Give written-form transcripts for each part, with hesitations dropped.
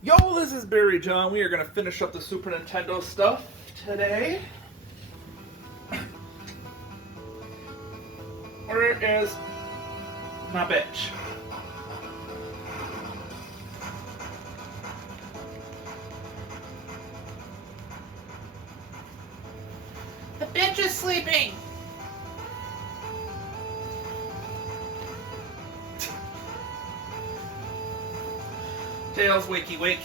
Yo, this is Barry John. We are going to finish up the Super Nintendo stuff today. Where is my bitch? The bitch is sleeping. Tails, wakey, wakey.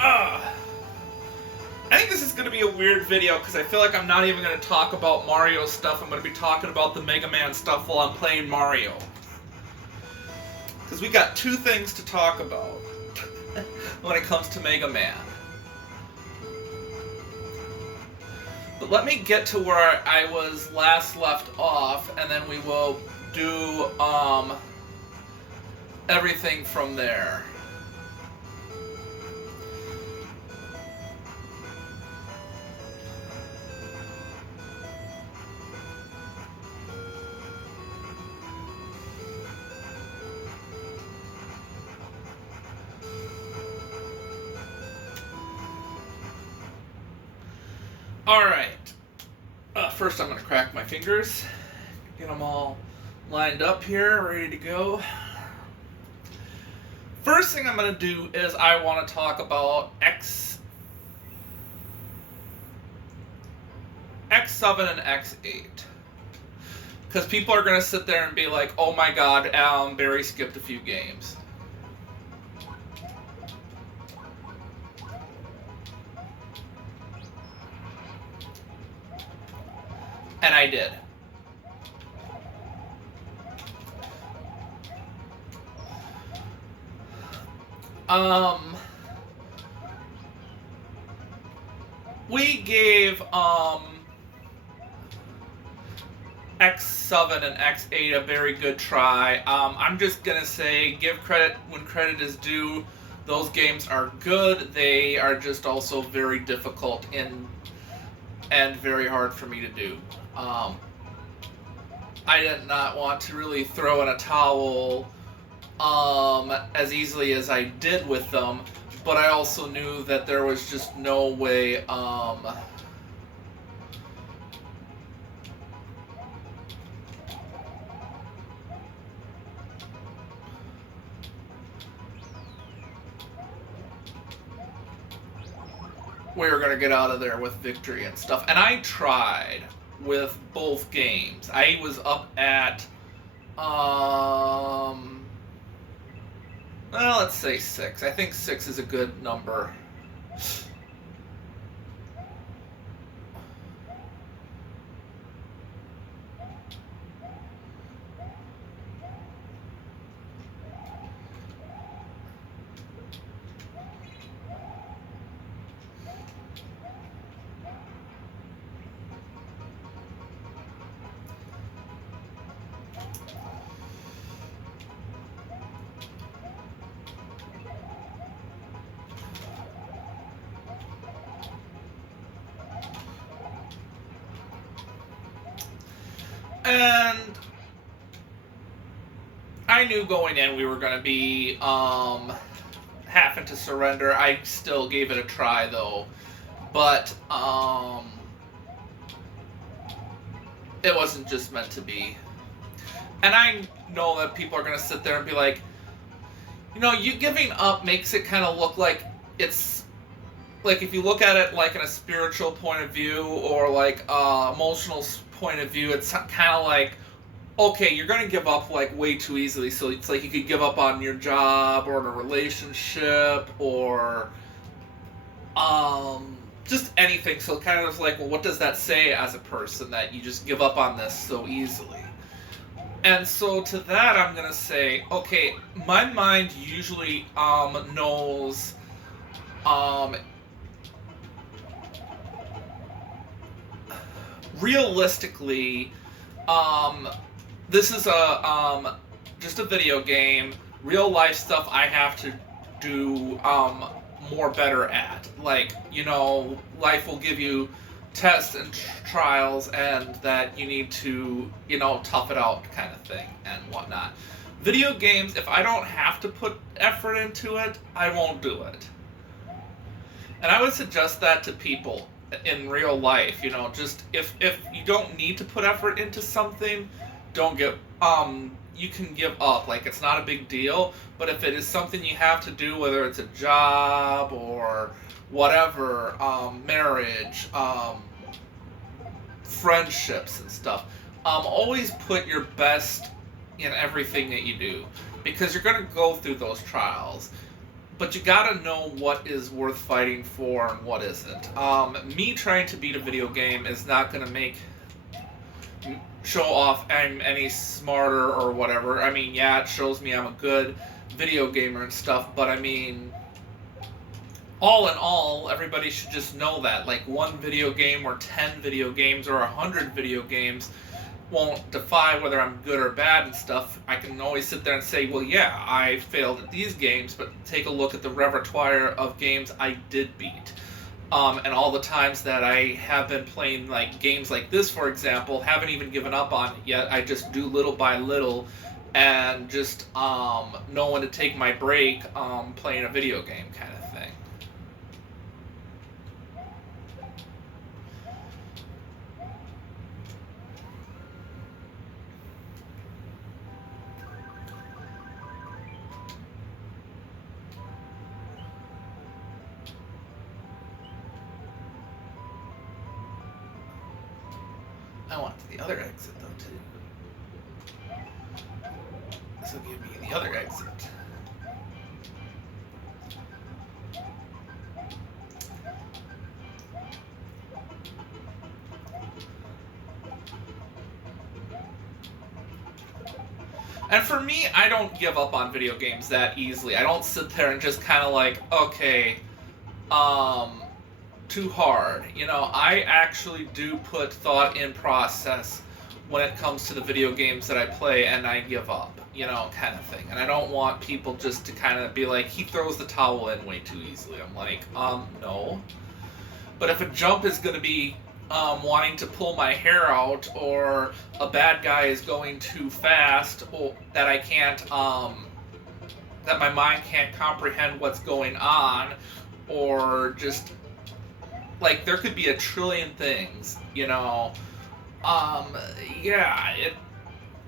I think this is going to be a weird video because I feel like I'm not even going to talk about Mario stuff. I'm going to be talking about the Mega Man stuff while I'm playing Mario. Because we got two things to talk about when it comes to Mega Man. But let me get to where I was last left off, and then we will do everything from there. Alright. First I'm going to crack my fingers. Get them all lined up here, ready to go. First thing I'm going to do is I want to talk about X7 and X8. Because people are going to sit there and be like, oh my god, Barry skipped a few games. And I did. We gave X7 and X8 a very good try. I'm just gonna say, give credit when credit is due. Those games are good. They are just also very difficult and very hard for me to do. I did not want to really throw in a towel as easily as I did with them, but I also knew that there was just no way we were going to get out of there with victory and stuff. And I tried with both games. I was up at well, let's say 6. I think 6 is a good number. And I knew going in we were going to be having to surrender. I still gave it a try though, but it wasn't just meant to be. And I know that people are going to sit there and be like, you know, you giving up makes it kind of look like it's, like if you look at it like in a spiritual point of view or like emotional point of view, it's kind of like, okay, you're going to give up like way too easily. So it's like you could give up on your job or in a relationship or just anything. So kind of like, well, what does that say as a person that you just give up on this so easily? And so to that, I'm going to say, okay, my mind usually knows realistically, this is a just a video game. Real life stuff I have to do more better at. Like, you know, life will give you tests and trials, and that you need to, you know, tough it out kind of thing and whatnot. Video games, if I don't have to put effort into it, I won't do it. And I would suggest that to people in real life, just if you don't need to put effort into something, don't give you can give up. Like, it's not a big deal, but if it is something you have to do, whether it's a job or whatever, marriage, friendships and stuff, always put your best in everything that you do, because you're going to go through those trials. But you gotta know what is worth fighting for and what isn't. Me trying to beat a video game is not gonna show off I'm any smarter or whatever. I mean, yeah, it shows me I'm a good video gamer and stuff, but I mean, all in all, everybody should just know that. Like, one video game or 10 video games or 100 video games won't defy whether I'm good or bad and stuff. I can always sit there and say, well, yeah, I failed at these games, but take a look at the repertoire of games I did beat. And all the times that I have been playing like games like this, for example, haven't even given up on it yet. I just do little by little and just know when to take my break playing a video game kind of thing. I want the other exit though too. This will give me the other exit. And for me, I don't give up on video games that easily. I don't sit there and just kind of like, okay, too hard. I actually do put thought in process when it comes to the video games that I play, and I give up, kind of thing. And I don't want people just to kind of be like, he throws the towel in way too easily. I'm like, no. But if a jump is going to be wanting to pull my hair out, or a bad guy is going too fast, or that I can't, that my mind can't comprehend what's going on, or just, like, there could be a trillion things,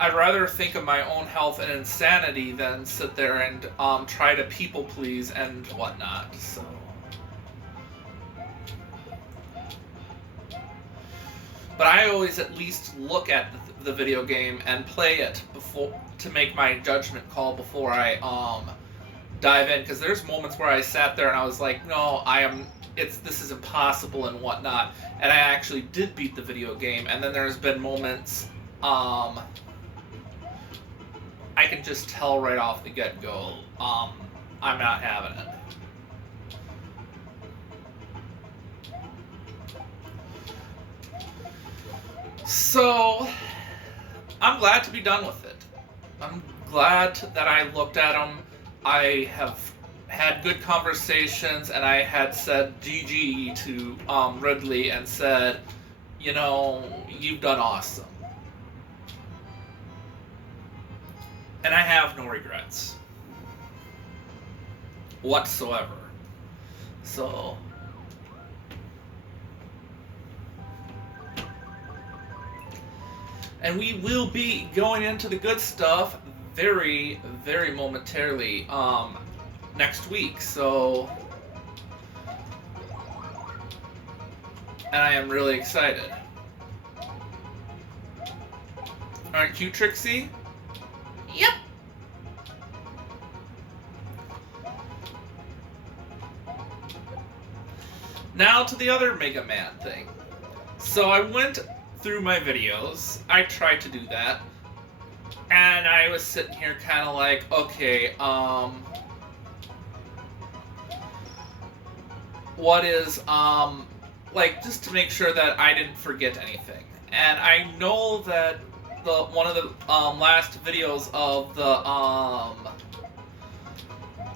I'd rather think of my own health and insanity than sit there and try to people please and whatnot, so. But I always at least look at the video game and play it before to make my judgment call before I dive in, because there's moments where I sat there and I was like, no, this is impossible and whatnot, and I actually did beat the video game. And then there's been moments I can just tell right off the get-go I'm not having it. So I'm glad to be done with it. I'm glad that I looked at them. I have had good conversations, and I had said GG to Ridley and said, you've done awesome. And I have no regrets whatsoever. So, and we will be going into the good stuff very, very momentarily next week, so, and I am really excited. Aren't you, Trixie? Yep. Now to the other Mega Man thing. So I went through my videos. I tried to do that, and I was sitting here kind of like, okay, what is, like, just to make sure that I didn't forget anything. And I know that one of the last videos of the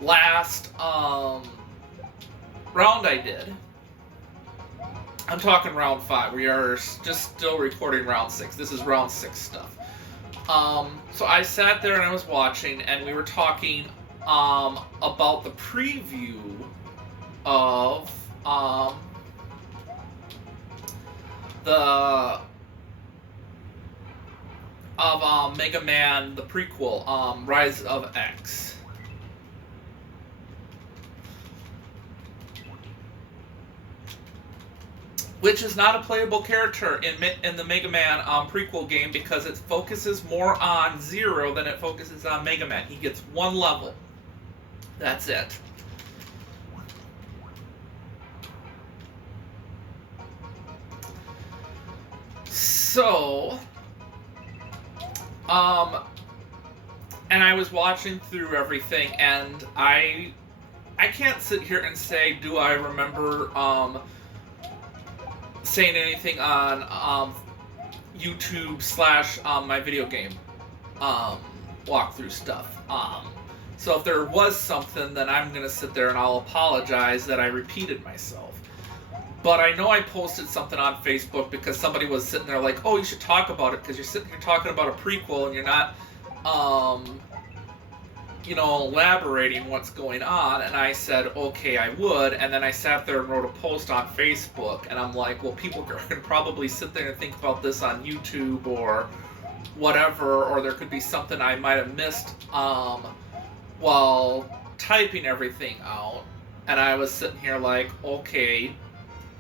last round I did, I'm talking round 5. We are just still recording round 6. This is round 6 stuff. So I sat there and I was watching, and we were talking about the preview of the Mega Man, the prequel, Rise of X. Which is not a playable character in the Mega Man prequel game, because it focuses more on Zero than it focuses on Mega Man. He gets one level. That's it. So, and I was watching through everything, and I can't sit here and say, do I remember saying anything on YouTube / my video game walkthrough stuff. So if there was something, then I'm gonna sit there and I'll apologize that I repeated myself. But I know I posted something on Facebook because somebody was sitting there like, oh, you should talk about it because you're sitting here talking about a prequel and you're not elaborating what's going on. And I said, okay, I would. And then I sat there and wrote a post on Facebook, and I'm like, well, people can probably sit there and think about this on YouTube or whatever, or there could be something I might have missed while typing everything out. And I was sitting here like, okay,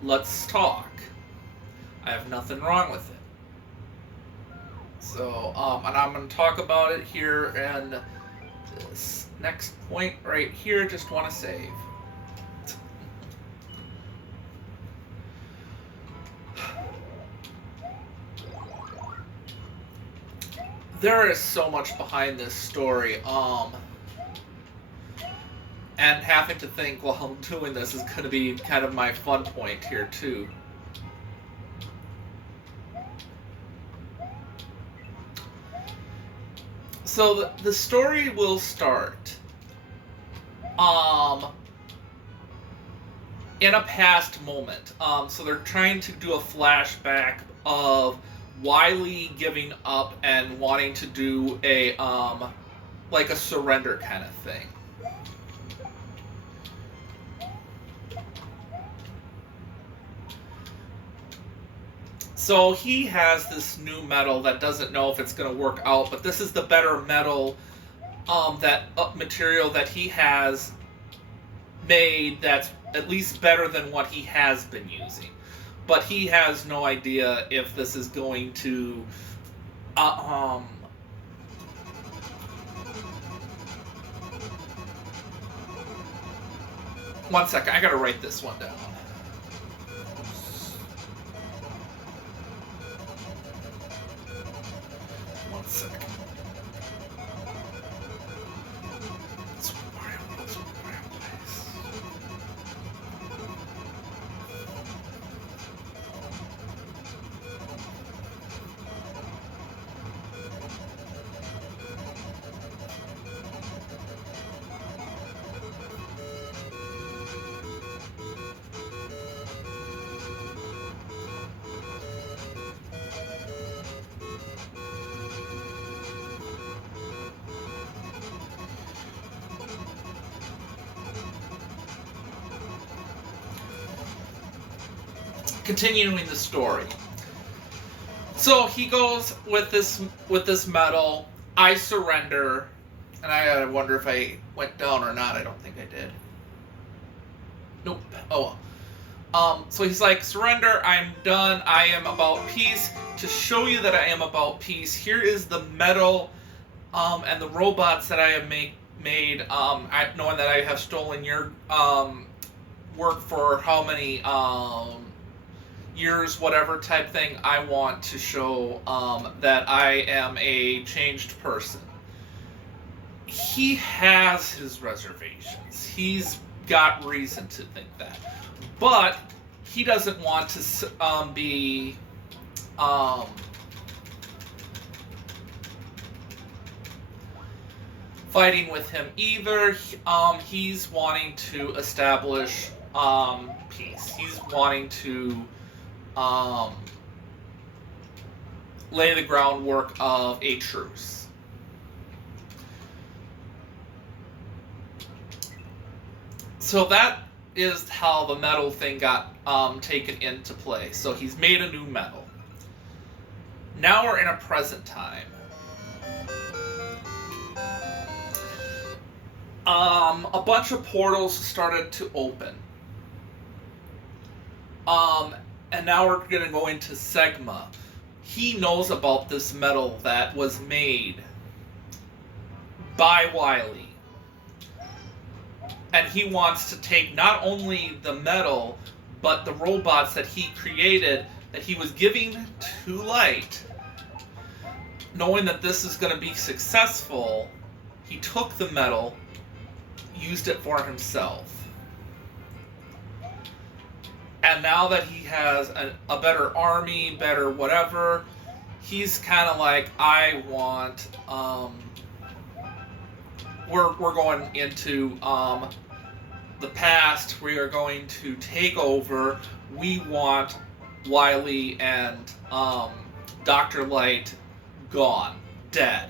let's talk. I have nothing wrong with it. So, and I'm going to talk about it here, and this next point right here, just want to save. There is so much behind this story, and having to think while I'm doing this is going to be kind of my fun point here too. So the story will start in a past moment. So they're trying to do a flashback of Wily giving up and wanting to do a like a surrender kind of thing. So he has this new metal that doesn't know if it's going to work out, but this is the better metal, material that he has made that's at least better than what he has been using. But he has no idea if this is going to one second, I gotta write this one down. One second. Continuing the story. So he goes with this medal. I surrender, and I wonder if I went down or not. I don't think I did. Nope. Oh well. So he's like, surrender. I'm done. I am about peace. To show you that I am about peace, here is the medal, and the robots that I have made. Knowing that I have stolen your work for how many years, whatever type thing. I want to show that I am a changed person. He has his reservations. He's got reason to think that. But he doesn't want to be fighting with him either. He's wanting to establish peace. He's wanting to lay the groundwork of a truce. So that is how the metal thing got taken into play. So he's made a new metal. Now we're in a present time. A bunch of portals started to open. And now we're going to go into Sigma. He knows about this metal that was made by Wily. And he wants to take not only the metal, but the robots that he created, that he was giving to Light. Knowing that this is going to be successful, he took the metal, used it for himself. And now that he has a better army, better whatever, he's kind of like, I want, we're going into the past. We are going to take over. We want Wily and Dr. Light gone, dead.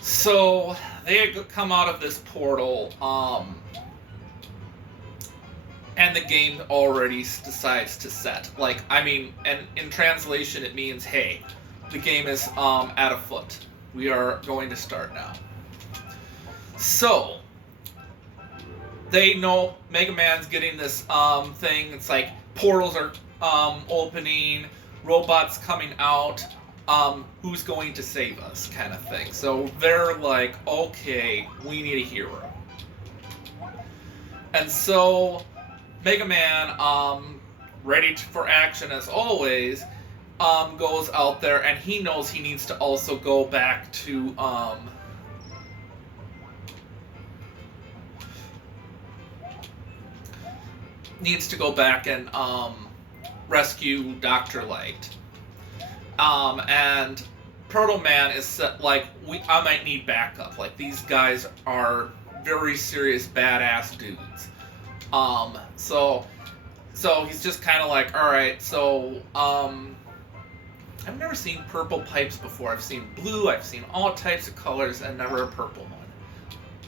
So they come out of this portal, and the game already decides to set. Like, I mean, and in translation it means, hey, the game is at a foot. We are going to start now. So they know Mega Man's getting this thing. It's like portals are opening, robots coming out. Who's going to save us, kind of thing. So they're like, okay, we need a hero. And so Mega Man, ready for action as always, goes out there, and he knows he needs to also go back to and rescue Dr. Light. And Proto Man is like, I might need backup. Like, these guys are very serious, badass dudes. So he's just kind of like, all right. So I've never seen purple pipes before. I've seen blue. I've seen all types of colors, and never a purple one.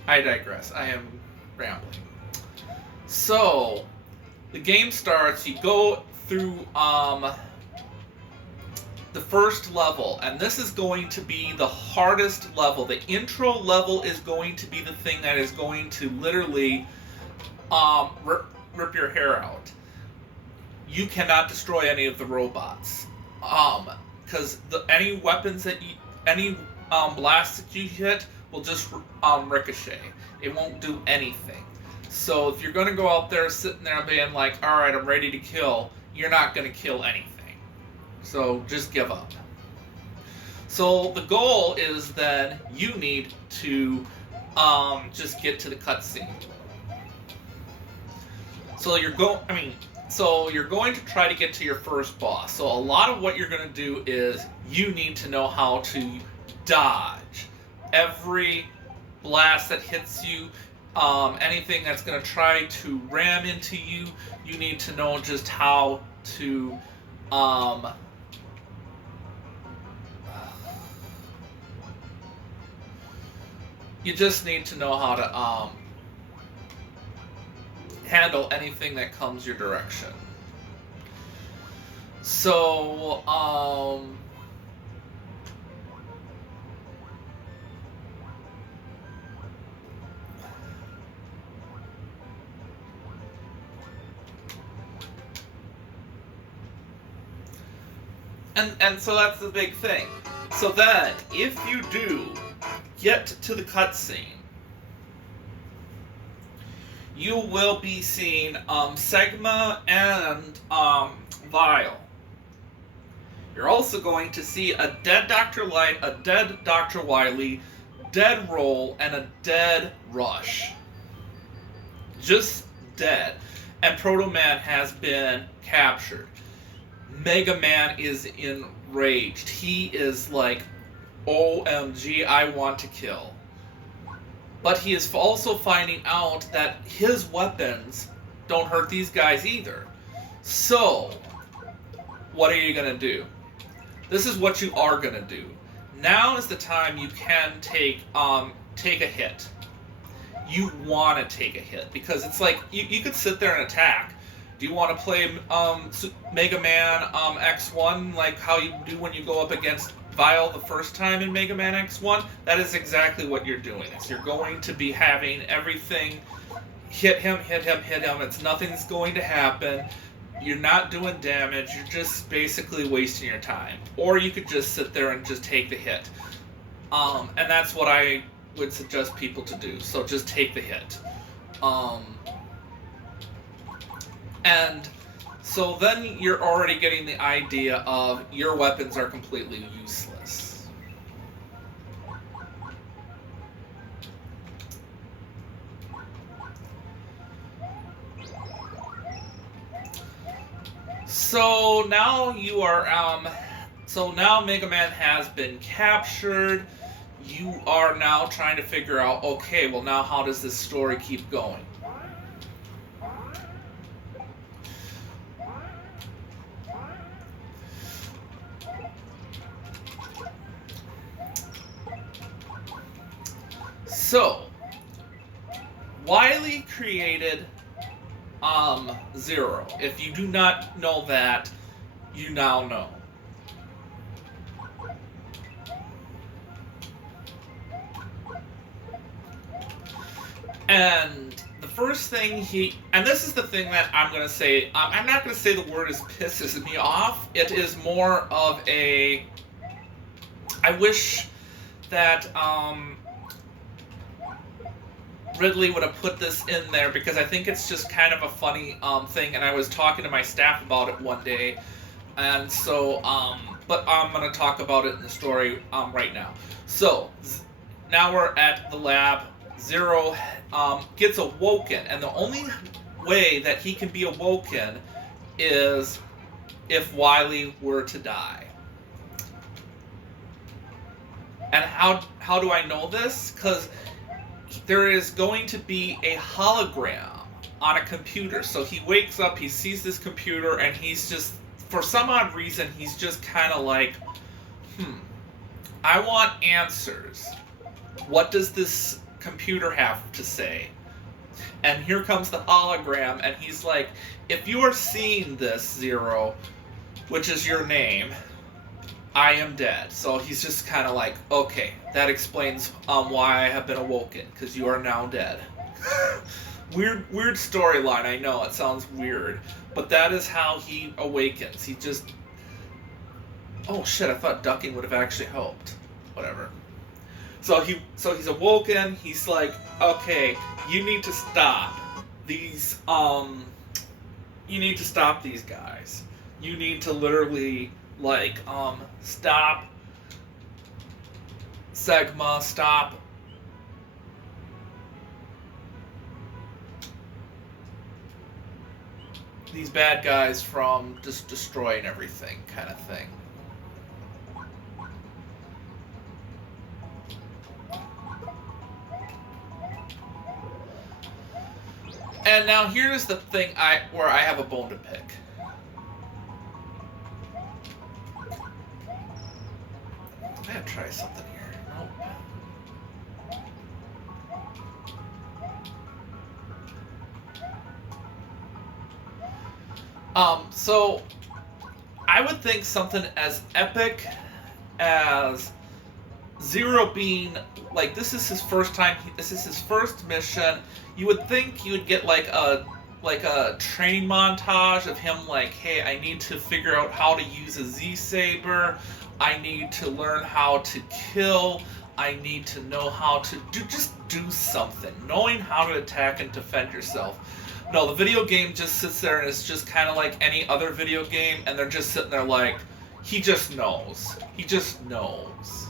I digress. I am rambling. So the game starts. You go through the first level, and this is going to be the hardest level. The intro level is going to be the thing that is going to literally rip your hair out. You cannot destroy any of the robots, because any weapons that any blasts that you hit will just ricochet. It won't do anything. So if you're going to go out there sitting there being like, all right, I'm ready to kill, you're not going to kill anything. So just give up. So the goal is then you need to just get to the cutscene. So you're going to try to get to your first boss. So a lot of what you're going to do is you need to know how to dodge every blast that hits you. Anything that's going to try to ram into you, you need to know just how to you just need to know how to handle anything that comes your direction. So, and so that's the big thing. So then, if you do get to the cutscene, you will be seeing Sigma and Vile. You're also going to see a dead Dr. Light, a dead Dr. Wily, dead Roll, and a dead Rush. Just dead. And Proto Man has been captured. Mega Man is enraged. He is like, OMG, I want to kill. But he is also finding out that his weapons don't hurt these guys either. So, what are you going to do? This is what you are going to do. Now is the time you can take a hit. You want to take a hit because it's like you could sit there and attack. Do you want to play Mega Man X1 like how you do when you go up against Vile the first time in Mega Man X1? That is exactly what you're doing. You're going to be having everything hit him. It's nothing's going to happen. You're not doing damage. You're just basically wasting your time. Or you could just sit there and just take the hit. And that's what I would suggest people to do. So just take the hit. And so then you're already getting the idea of your weapons are completely useless. So now you are, so now Mega Man has been captured. You are now trying to figure out, okay, well now how does this story keep going? So, Wily created Zero. If you do not know that, you now know. And the first thing and this is the thing that I'm going to say, I'm not going to say the word is pisses me off. It is more of I wish that, Ridley would have put this in there because I think it's just kind of a funny thing, and I was talking to my staff about it one day, and so but I'm gonna talk about it in the story right now. So now we're at the lab. Zero gets awoken, and the only way that he can be awoken is if Wily were to die. And how do I know this? Because there is going to be a hologram on a computer. So he wakes up, he sees this computer, and he's just, for some odd reason, he's just kind of like, I want answers. What does this computer have to say? And here comes the hologram, and he's like, if you are seeing this, Zero, which is your name, I am dead. So he's just kind of like, okay, that explains why I have been awoken, because you are now dead. Weird storyline, I know, it sounds weird, but that is how he awakens. He just, oh shit, I thought ducking would have actually helped. Whatever. So he's awoken, he's like, okay, you need to stop these, you need to stop these guys. You need to literally, like, stop Segma, stop these bad guys from just destroying everything, kind of thing. And now here's the thing where I have a bone to pick. I gotta try something here. Nope. So I would think something as epic as Zero being like, this is his first time, this is his first mission. You would think you would get like a training montage of him like, hey, I need to figure out how to use a Z-Saber. I need to learn how to kill. I need to know how to just do something. Knowing how to attack and defend yourself. No, the video game just sits there and it's just kind of like any other video game, and they're just sitting there like, he just knows. He just knows.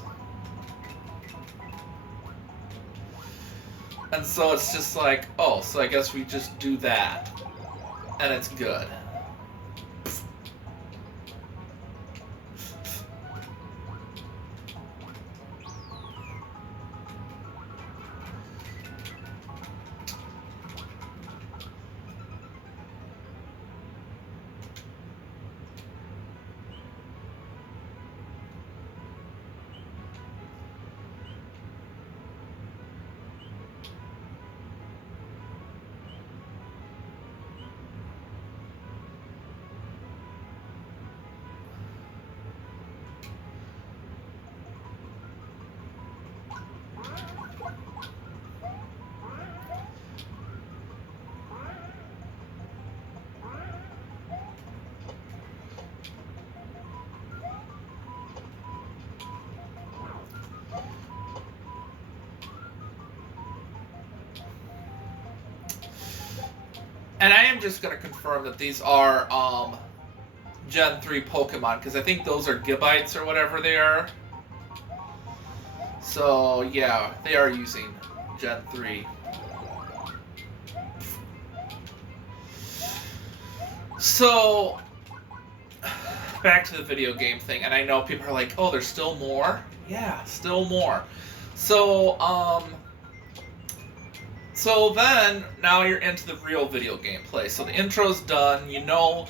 And so it's just like, oh, so I guess we just do that. And it's good. And I am just going to confirm that these are Gen 3 Pokemon, because I think those are Gibites or whatever they are. So, yeah, they are using Gen 3. So, back to the video game thing, and I know people are like, oh, there's still more? Yeah, still more. So, so then, now you're into the real video game play. So the intro's done, you know,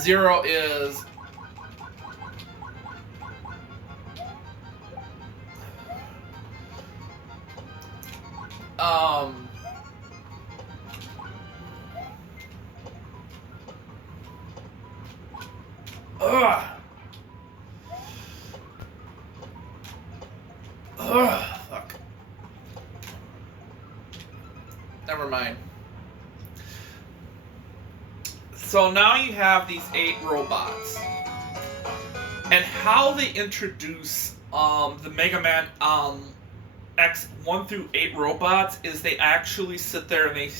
Zero is... Ugh. Fuck. Never mind. So now you have these 8 robots. And how they introduce the Mega Man X 1 through 8 robots is they actually sit there and they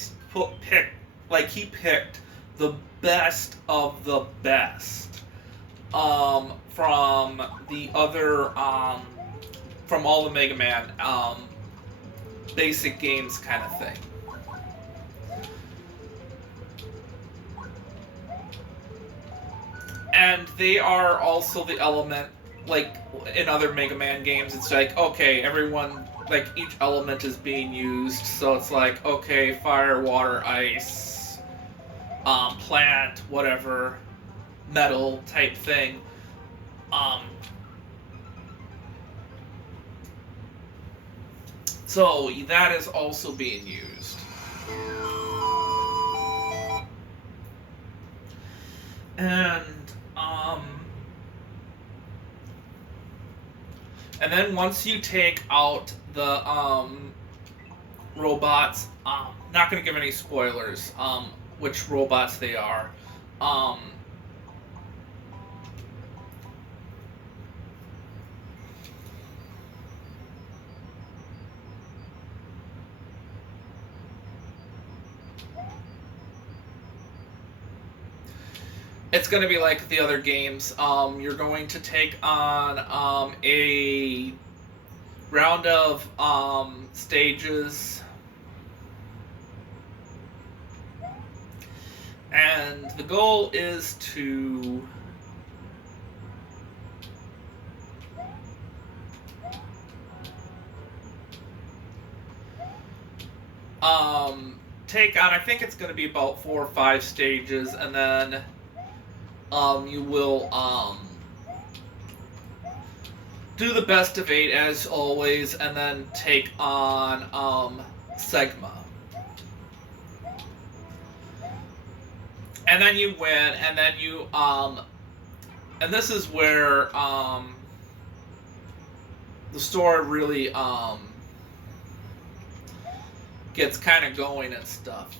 pick, like he picked the best of the best from the other from all the Mega Man basic games kind of thing. And they are also the element, like in other Mega Man games, it's like, okay, everyone, like each element is being used, so it's like, okay, fire, water, ice, plant, whatever, metal type thing. So that is also being used. And then once you take out the robots, not going to give any spoilers, which robots they are. It's going to be like the other games. You're going to take on a round of stages. And the goal is to take on, I think it's going to be about 4 or 5 stages, and then you will do the best of 8 as always, and then take on Sigma. And then you win, and then you and this is where the story really gets kind of going and stuff.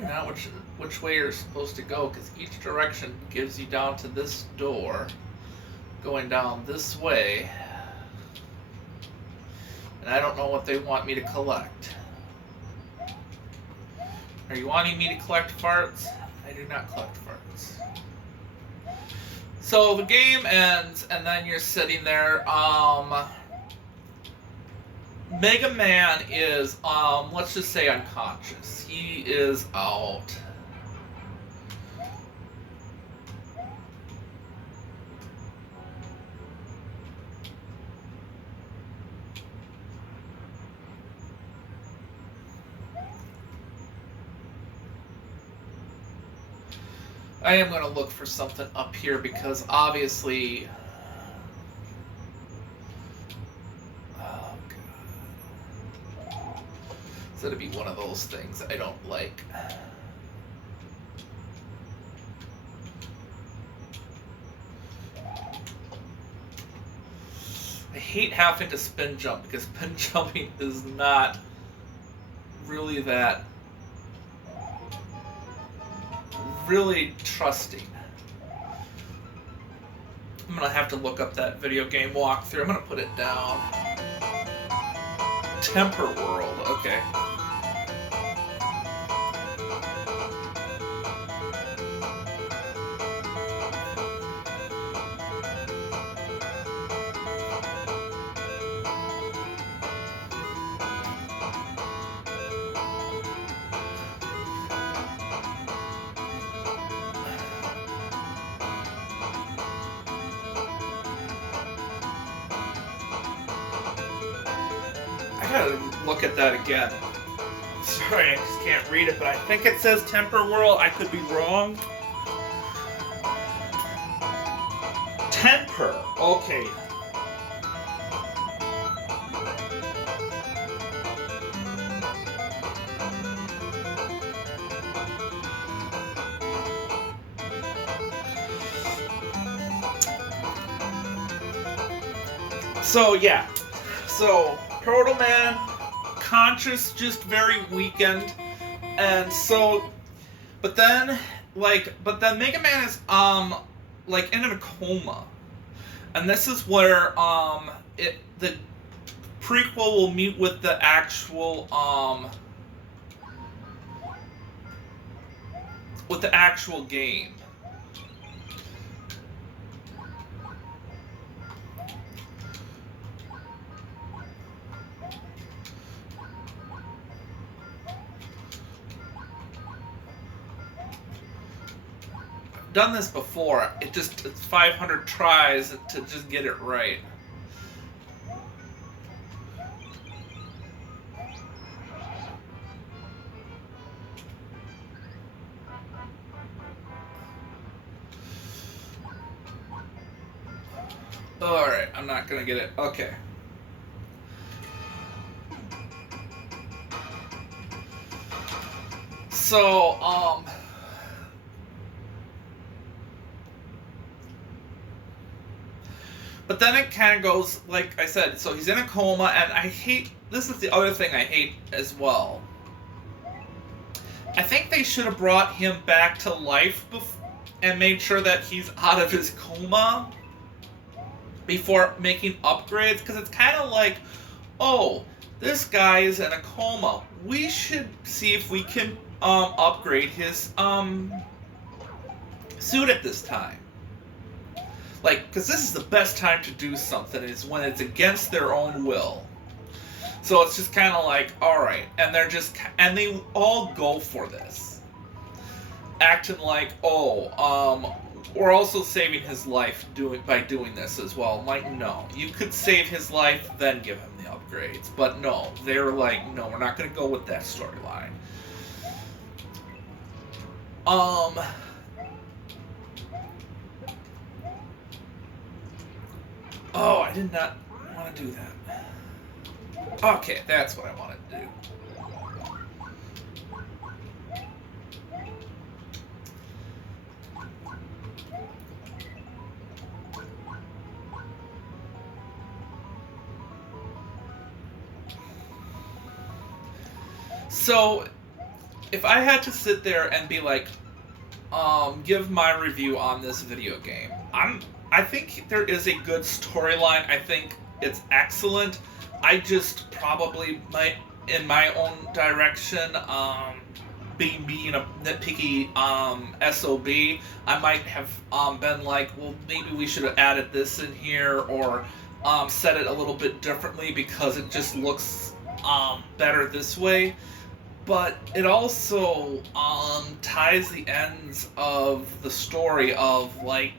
Not which way you're supposed to go, because each direction gives you down to this door, going down this way, and I don't know what they want me to collect. Are you wanting me to collect farts? I do not collect farts. So the game ends, and then you're sitting there. Mega Man is, let's just say unconscious. He is out. I am going to look for something up here because obviously... It's going to be one of those things I don't like. hate having to spin jump because spin jumping is not really that really trusting. I'm gonna have to look up that video game walkthrough. I'm gonna put it down. Temper World, okay. I gotta look at that again. Sorry, I just can't read it, but I think it says Temper World. I could be wrong. Temper. Okay. So yeah. So Proto Man, conscious, just very weakened, and so, but then Mega Man is like in a coma, and this is where the prequel will meet with the actual game. Done this before. It's 500 tries to just get it right. Alright, I'm not gonna get it. Okay. So, but then it kind of goes, like I said, so he's in a coma, and this is the other thing I hate as well. I think they should have brought him back to life and made sure that he's out of his coma before making upgrades, because it's kind of like, oh, this guy is in a coma. We should see if we can upgrade his suit at this time. Like, because this is the best time to do something, is when it's against their own will. So it's just kind of like, alright, and they all go for this. Acting like, oh, we're also saving his life by doing this as well. I'm like, no, you could save his life, then give him the upgrades. But no, they're like, no, we're not going to go with that storyline. Oh, I did not want to do that. Okay, that's what I wanted to do. So, if I had to sit there and be like, give my review on this video game, I think there is a good storyline. I think it's excellent. I just probably might, in my own direction, being a nitpicky SOB, I might have been like, well, maybe we should have added this in here, or said it a little bit differently because it just looks better this way. But it also ties the ends of the story of like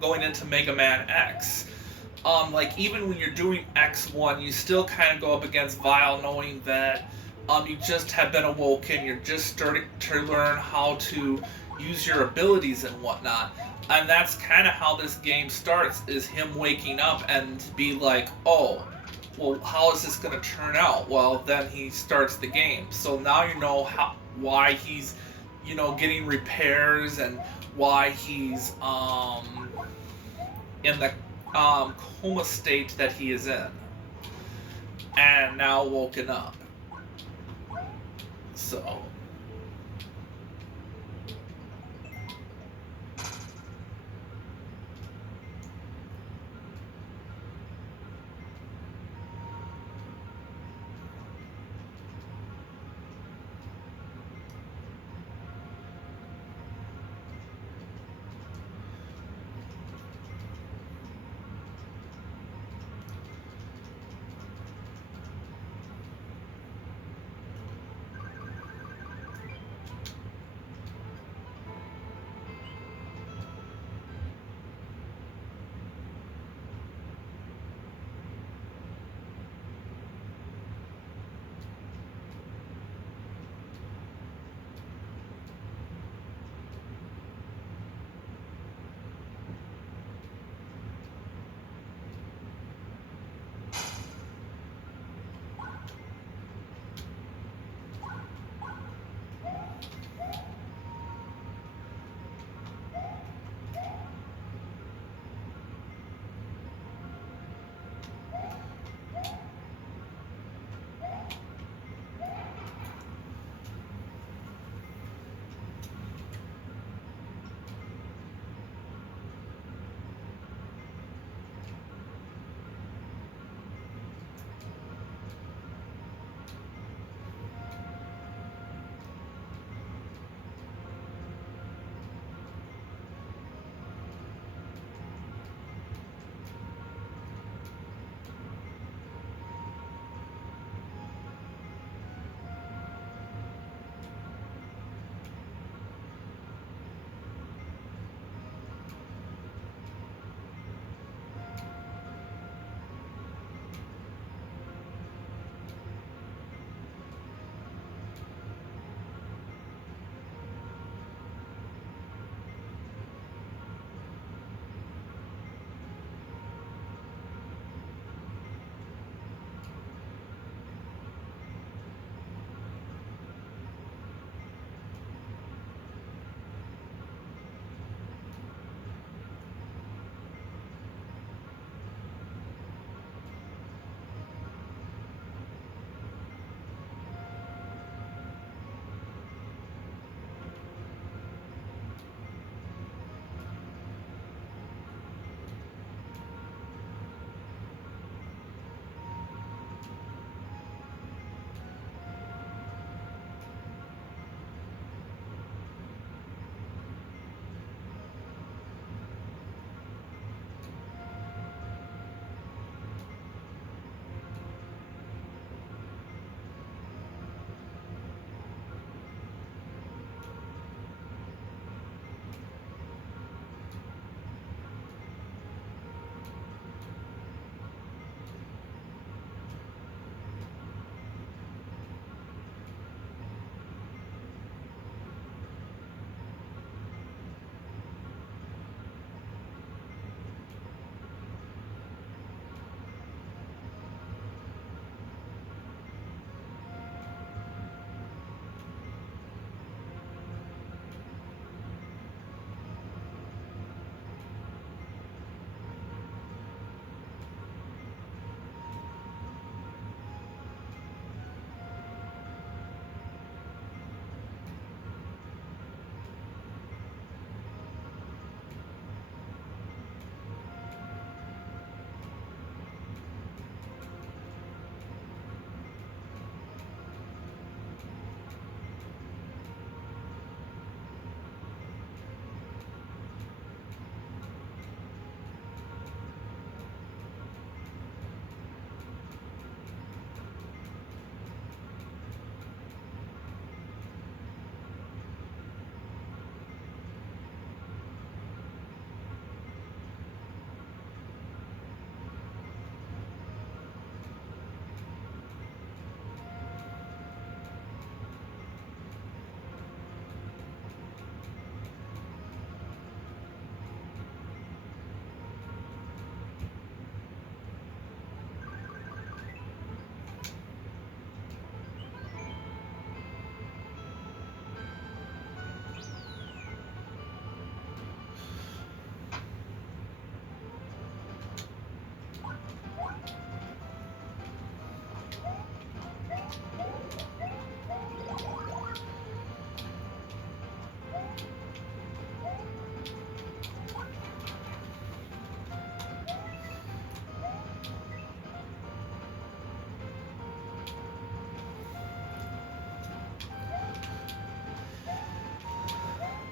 going into Mega Man X. Like, even when you're doing X1, you still kind of go up against Vile, knowing that you just have been awoken, you're just starting to learn how to use your abilities and whatnot. And that's kind of how this game starts, is him waking up and be like, oh, well, how is this going to turn out? Well, then he starts the game. So now you know why he's, getting repairs, and why he's in the coma state that he is in, and now woken up. So.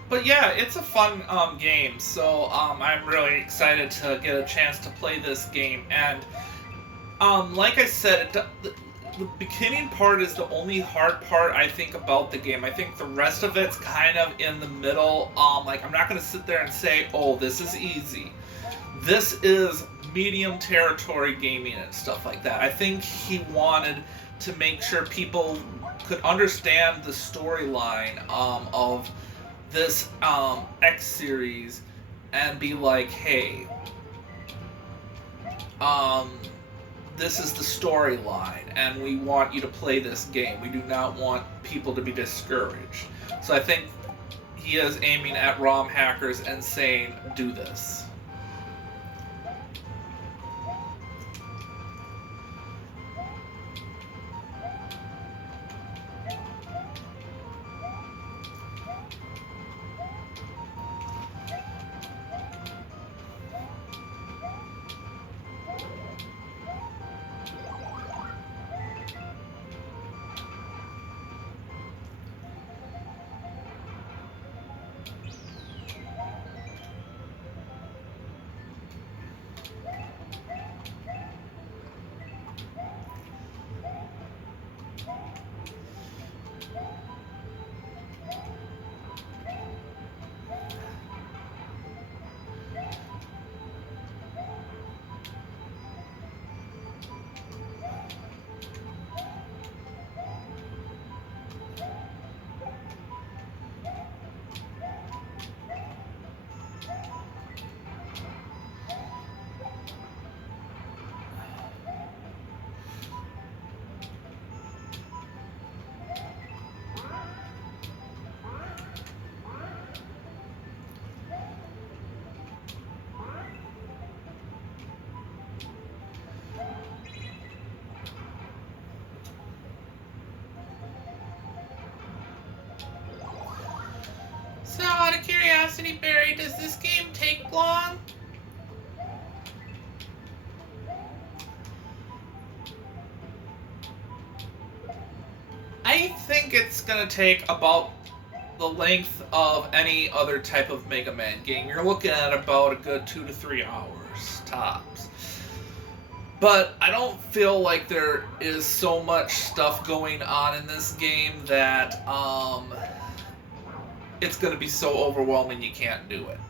But yeah, it's a fun game, so I'm really excited to get a chance to play this game. And like I said, the beginning part is the only hard part I think about the game. I think the rest of it's kind of in the middle. Like I'm not gonna sit there and say, oh, this is easy. This is medium territory gaming and stuff like that. I think he wanted to make sure people could understand the storyline of this X series and be like, hey, this is the storyline and we want you to play this game. We do not want people to be discouraged. So I think he is aiming at ROM hackers and saying, do this. So, out of curiosity, Barry, does this game take long? I think it's gonna take about the length of any other type of Mega Man game. You're looking at about a good 2 to 3 hours tops. But I don't feel like there is so much stuff going on in this game that it's gonna be so overwhelming you can't do it.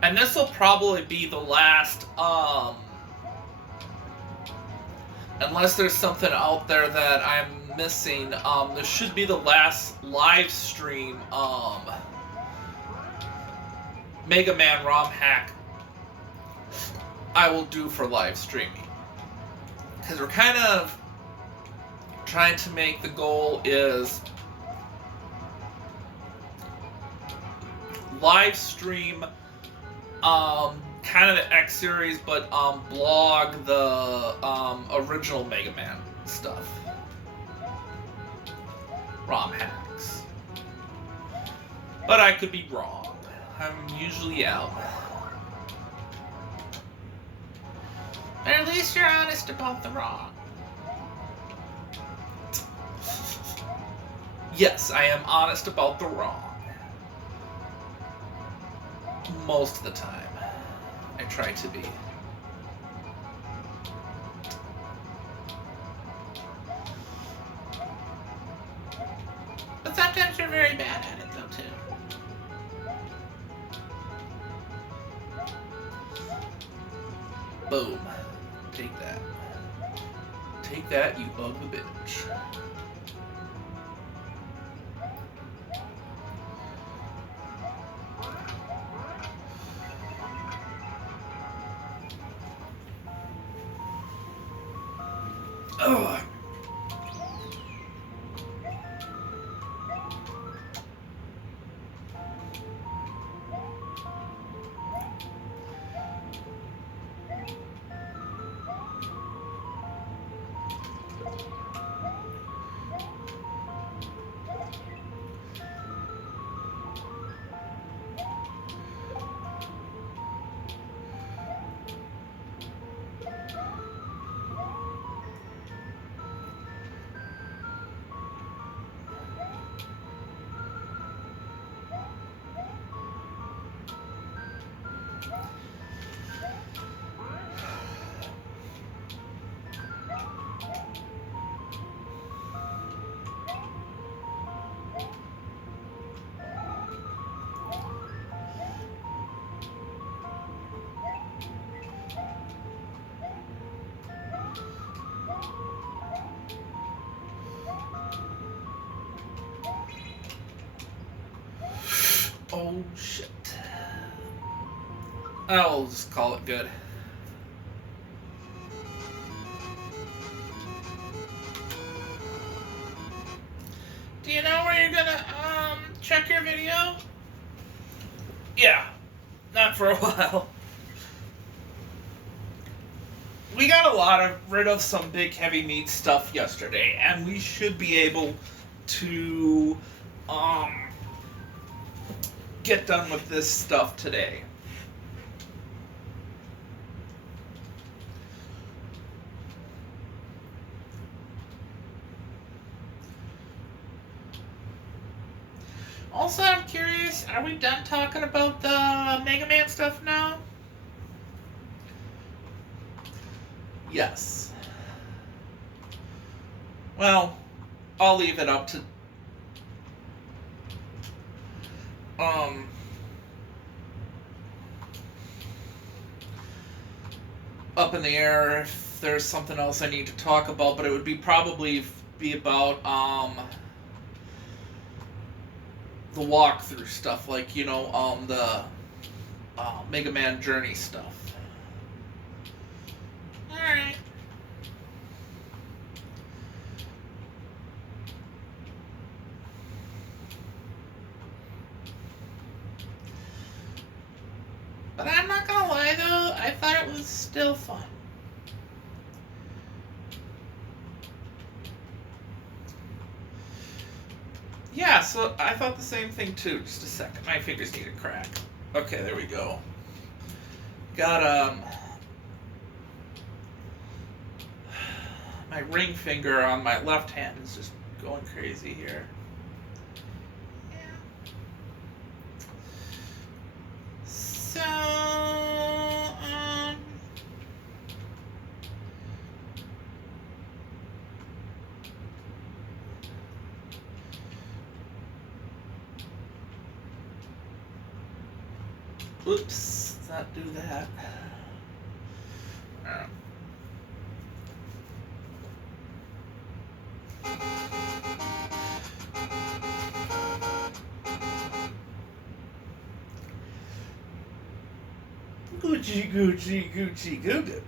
And this will probably be the last, unless there's something out there that I'm missing, this should be the last live stream, Mega Man ROM hack I will do for live streaming. Because we're kind of trying to make the goal is live stream kind of the X series, but blog the original Mega Man stuff. ROM hacks. But I could be wrong. I'm usually out. But at least you're honest about the wrong. Yes, I am honest about the wrong. Most of the time. I try to be. But sometimes you're very bad at it, though, too. Boom. Take that. Take that, you ugly bitch. Ugh. Oh shit. I'll just call it good. Do you know where you're gonna check your video? Yeah, not for a while. We got rid of some big heavy meat stuff yesterday, and we should be able to get done with this stuff today. Also, I'm curious, are we done talking about the Mega Man stuff now? Yes. Well, I'll leave it up to up in the air if there's something else I need to talk about, but it would probably be about the walkthrough stuff, like, you know, the Mega Man Journey stuff. Alright. But I'm not gonna lie though, I thought it was still fun. Yeah, so I thought the same thing too. Just a second. My fingers need a crack. Okay, there we go. Got my ring finger on my left hand is just going crazy here. Yeah. So, Oops, not do that. Gucci, Gucci, Gucci, goo, goo, goo, goo.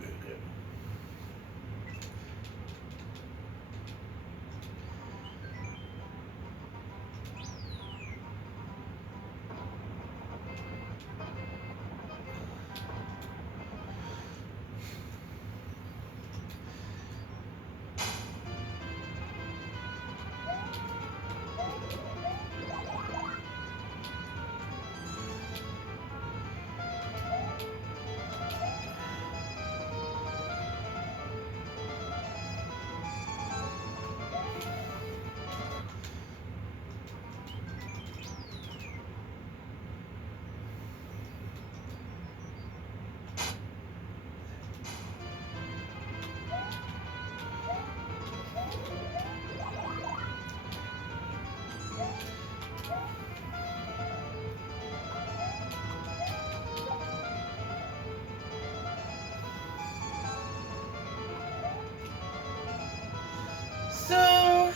So,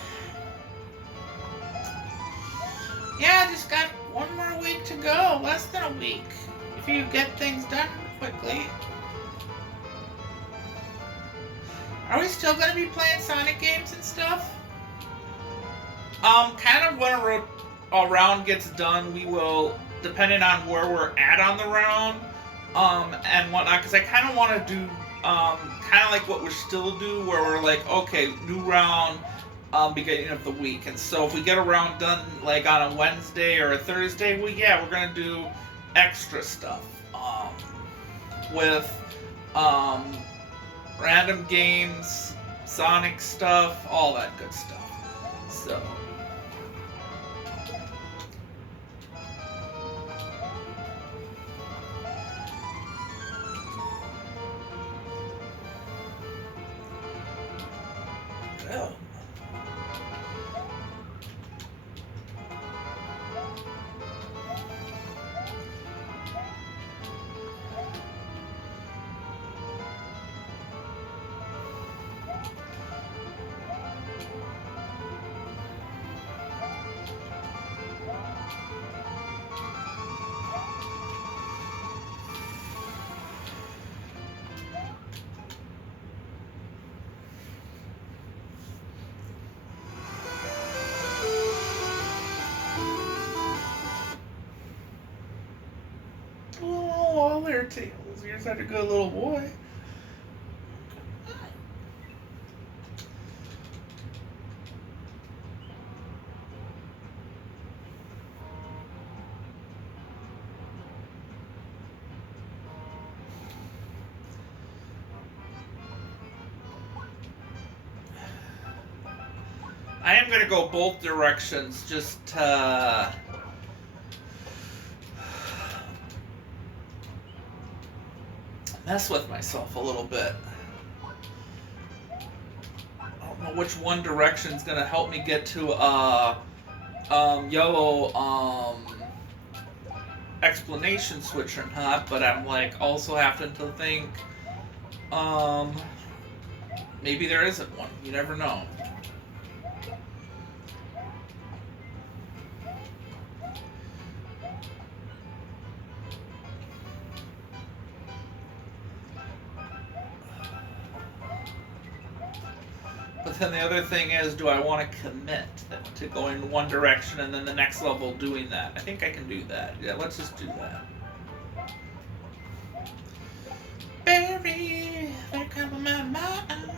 yeah, just got one more week to go. Less than a week. If you get things done quickly. Are we still going to be playing Sonic games and stuff? Kind of when a round gets done, we will, depending on where we're at on the round, and whatnot, because I kind of want to do, kind of like what we still do, where we're like, okay, new round, beginning of the week, and so if we get a round done, like on a Wednesday or a Thursday, we're gonna do extra stuff, with, random games, Sonic stuff, all that good stuff, so... Oh. Oh, their tails. You're such a good little boy. I am gonna go both directions just to mess with myself a little bit. I don't know which one direction's gonna help me get to yellow explanation switch or not, but I'm like also having to think maybe there isn't one. You never know. But then the other thing is, do I want to commit to going one direction and then the next level doing that? I think I can do that. Yeah, let's just do that. Barry, there come my mind.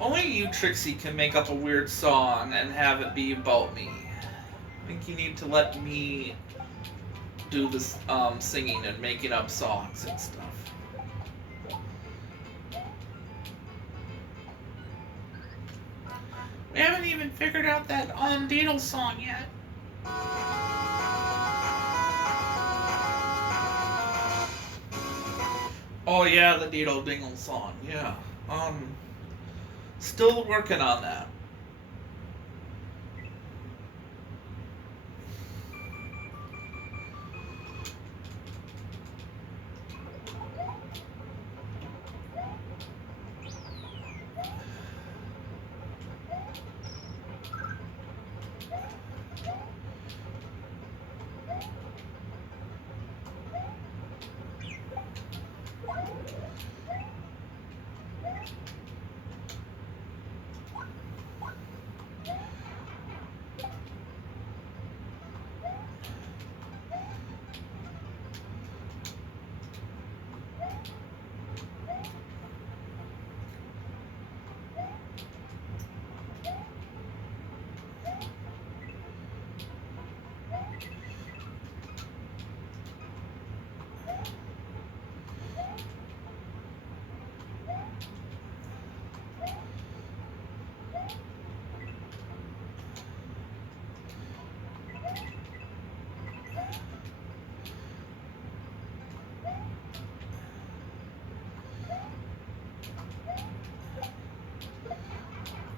Only you, Trixie, can make up a weird song and have it be about me. I think you need to let me do this singing and making up songs and stuff. We haven't even figured out that Deedle song yet. Oh yeah, the Deedle Dingle song. Yeah. Still working on that.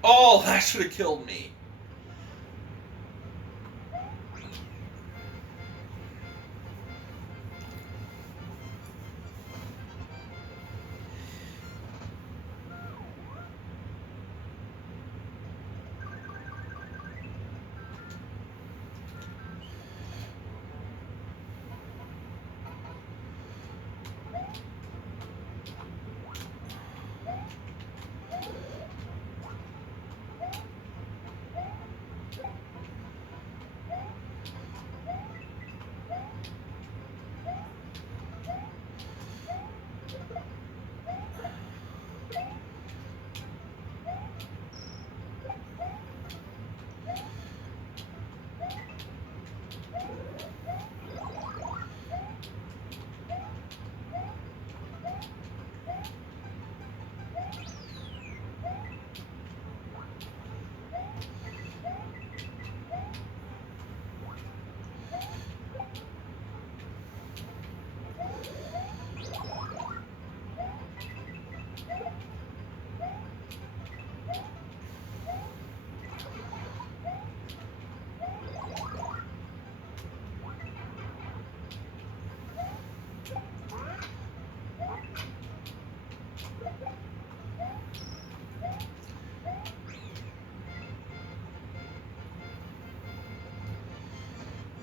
Oh, that should have killed me.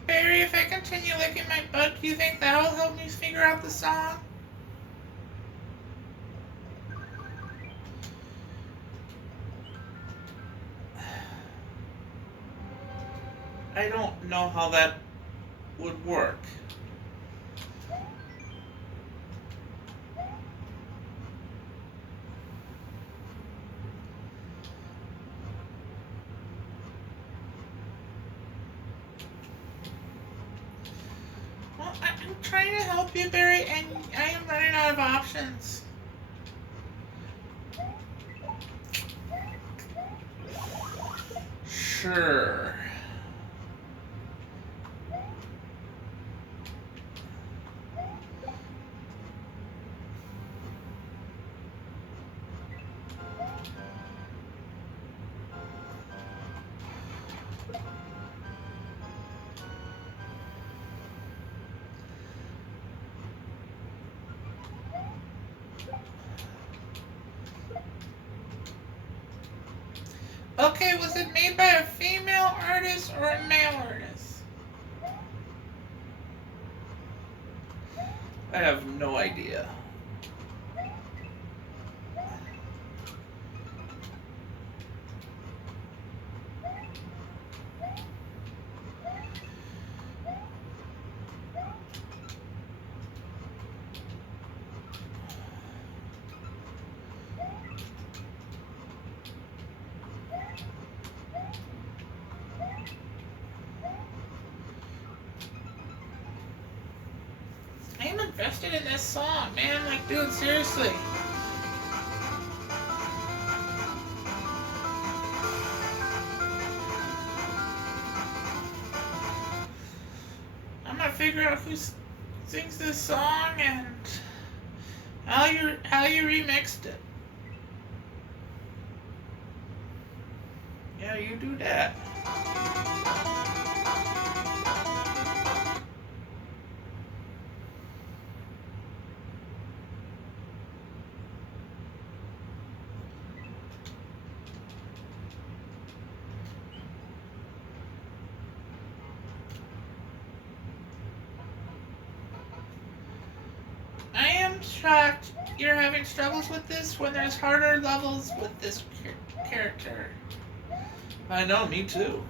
Barry, if I continue licking my butt, do you think that'll help me figure out the song? I don't know how that would work. Well, I'm trying to help you, Barry, and I am running out of options. Sure. Okay, was it made by a female artist or a male artist? I have no idea. I am invested in this song, man. Like, dude, seriously. I'm gonna figure out who sings this song and how you remixed it. Yeah, you do that. I am shocked you're having struggles with this when there's harder levels with this character. I know, me too.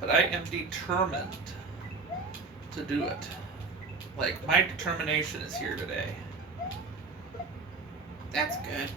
But I am determined to do it. Like, my determination is here today. That's good.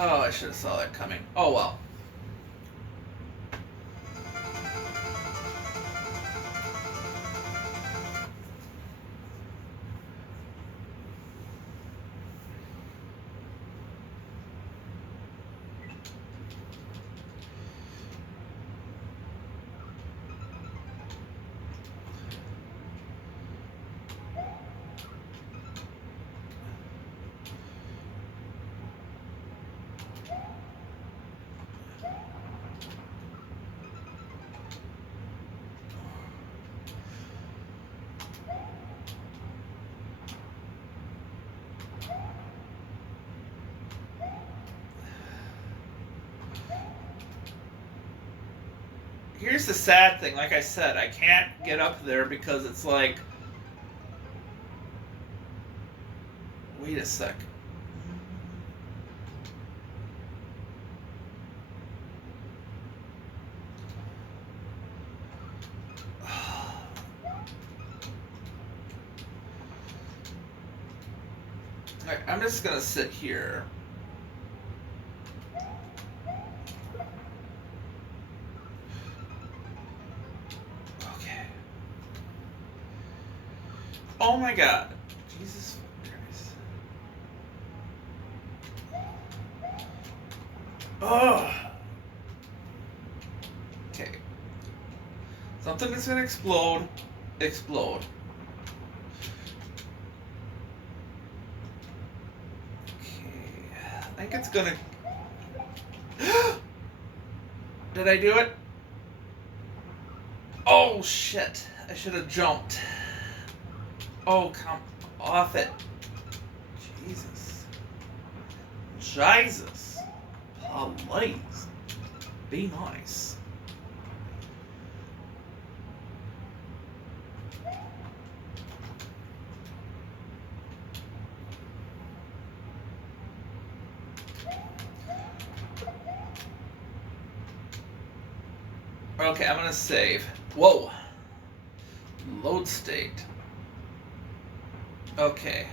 Oh, I should have saw that coming. Oh well. Here's the sad thing, like I said, I can't get up there because it's like... Wait a sec. Alright, I'm just gonna sit here. Oh my god. Jesus Christ. Oh. Okay. Something is gonna explode. Explode. Okay. I think it's gonna... Did I do it? Oh shit. I should have jumped. Oh, come off it. Jesus. Jesus. Please. Be nice. Okay, I'm gonna save. Whoa. Load state. Okay.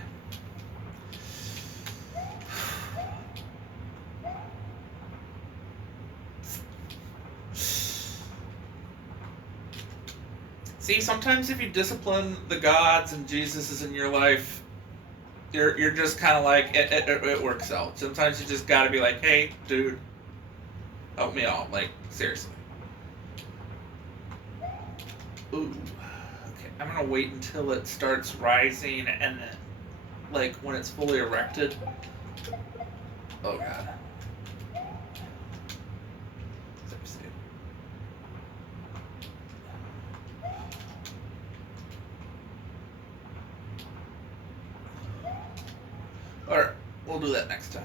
See, sometimes if you discipline the gods and Jesus is in your life, you're just kind of like, it works out. Sometimes you just gotta be like, hey, dude, help me out. Like, seriously. Ooh. Okay, I'm gonna wait until it starts rising and then, like, when it's fully erected. Oh, God. Alright, we'll do that next time.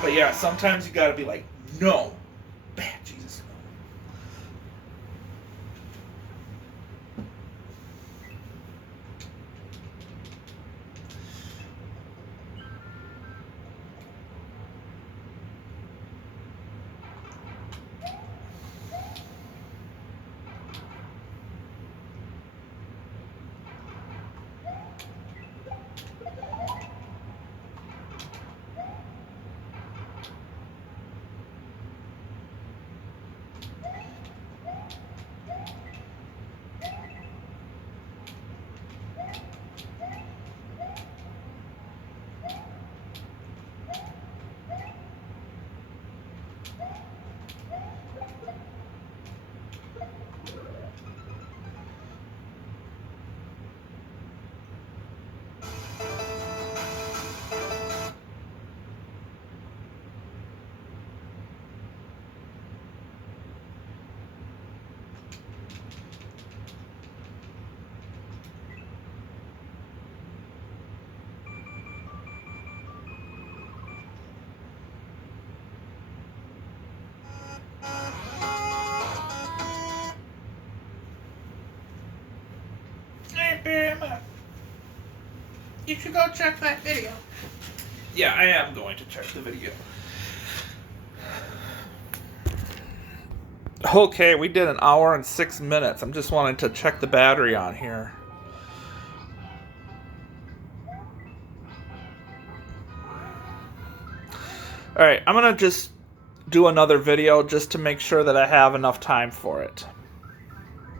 But yeah, sometimes you gotta be like, no. Bad Jesus. You should go check that video. Yeah, I am going to check the video. Okay, we did 1 hour and 6 minutes. I'm just wanting to check the battery on here. Alright, I'm gonna just do another video just to make sure that I have enough time for it.